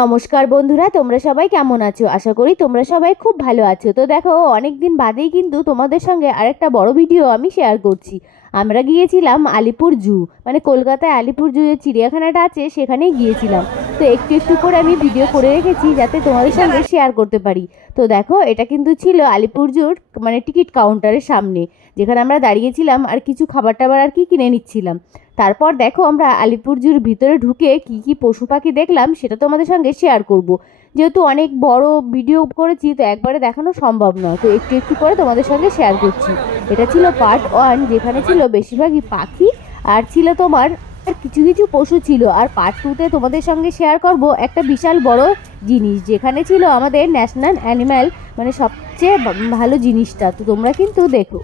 নমস্কার বন্ধুরা, তোমরা সবাই কেমন আছো? আশা করি তোমরা সবাই খুব ভালো আছো। তো দেখো, অনেকদিন বাদেই কিন্তু তোমাদের সঙ্গে আরেকটা বড় ভিডিও আমি শেয়ার করছি। আমরা গিয়েছিলাম আলিপুর জু মানে কলকাতায় আলিপুর জু যে চিড়িয়াখানাটা আছে, সেখানেই গিয়েছিলাম। তো একটু একটু করে আমি ভিডিও করে রেখেছি যাতে তোমাদের সঙ্গে শেয়ার করতে পারি। তো দেখো, এটা কিন্তু ছিল আলিপুর জুর মানে টিকিট কাউন্টারের সামনে, যেখানে আমরা দাঁড়িয়েছিলাম আর কিছু খাবার টাবার আর কি কিনে নিচ্ছিলাম। তারপর দেখো, আমরা আলিপুর জুর ভিতরে ঢুকে কি কি পশু পাখি দেখলাম, সেটা তোমাদের সঙ্গে শেয়ার করব। যেহেতু অনেক বড় ভিডিও করেছি, তো একবারে দেখানো সম্ভব নয়, তো একটু একটু করে তোমাদের সঙ্গে শেয়ার করছি। এটা ছিল পার্ট ওয়ান যেখানে ছিল বেশিরভাগই পাখি আর ছিল তোমার আর কিছু কিছু পশু ছিল। আর পার্ট টুতে তোমাদের সঙ্গে শেয়ার করব একটা বিশাল বড় জিনিস যেখানে ছিল আমাদের ন্যাশনাল অ্যানিম্যাল মানে সবচেয়ে ভালো জিনিসটা। তো তোমরা কিন্তু দেখো।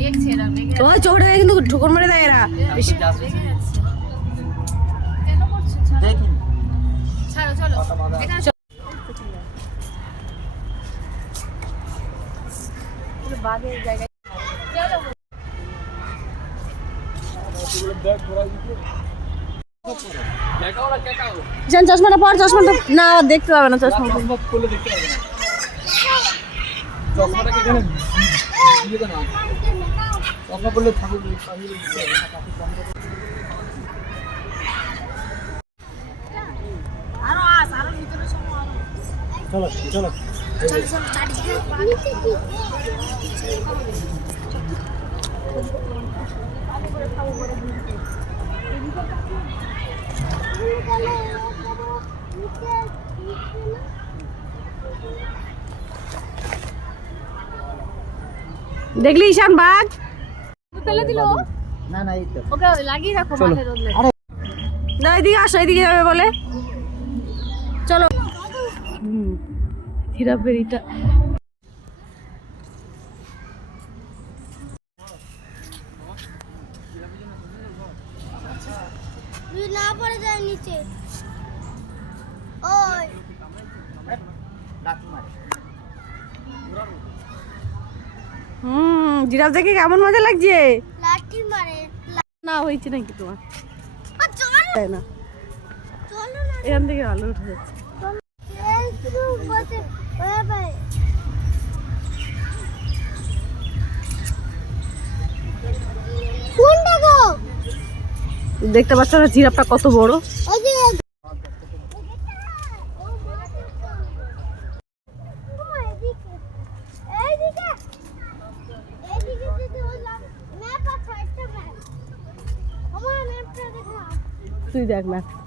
দেখছে এরা রেগে ওই চোখটা দেখে কিন্তু ঠোকর মারে দেয় এরা। বেশি রেগে যাচ্ছে কেন করছ ছাড়ো ছাড়ো চলো চলো। বাঘের জায়গায়। জান চশমাটা পর চশমাটা না দেখতে পাবে না চশমা। চলো চলো। দেখলি ঈশান বাঘ? ফেলে দিল? না না এই তো। ওকে লাগিয়ে রাখো মাঠে রোদ। না এদিকে আসো এদিকে যাবে বলে। চলো। হিরাপের তুই না পড়ে যায় নিচে। ওই। হুম জিরাফ দেখে কেমন মজা লাগছে? লাঠি মারে। না হয়েছে নাকি তোমার? তাই না? না। এখান থেকে আলো উঠে যাচ্ছে একটু বসে ওই ভাই কোনটা গো দেখতে পাচ্ছ না জিরাপটা কত বড়? তুই দেখ এইদিকে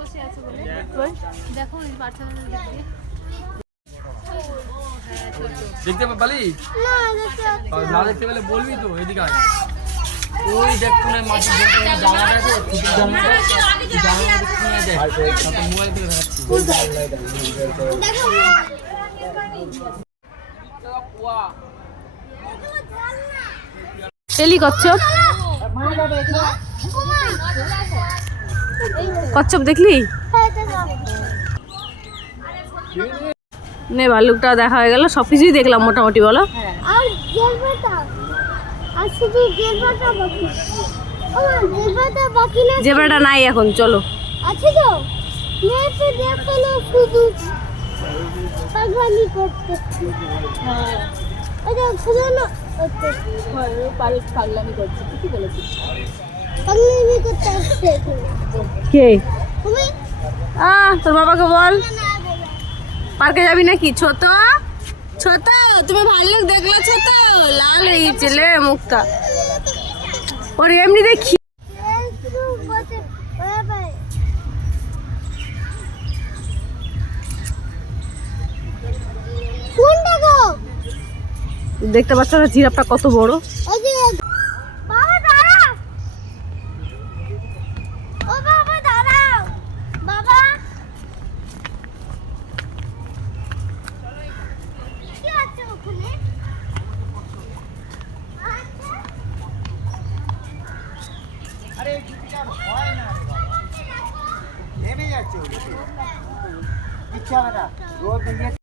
বসে আছে বলে। দেখো ওই বাচ্চাদের দেখতে পালি না দেখতে পেলে বলবি তো এদিকে আয়। ওই দেখ কোনে ওই জায়গাটা আছে। এই জায়গাটা কোনে দেখ। তারপর মোবাইল থেকে দেখাচ্ছি। দেখো তেলি কচ্ছপ কচ্ছপ দেখলি? নে ভাল্লুকটা দেখা হয়ে গেল সব কিছুই দেখলাম মোটামুটি বলো। আর গেরবাটা আর শুধু গেরবাটা বাকি আমার গেরবাটা বাকি না জেব্রাটা নাই এখন চলো। আছে তো মেয়েতে পাগলামি করছে ঠিকই কে? আহ তোর বাবাকে বল। পার্কে যাবি নাকি? ছোট। ছোট তুমি ভাল্লুক দেখলে ছোট। লাল হয়ে গেছে লে মুখটা। ওর এমনি দেখি। দেখতে পাচ্ছ না জিরাফটা কত বড়? যাচ্ছে কিচ্ছু হবে না। রোদ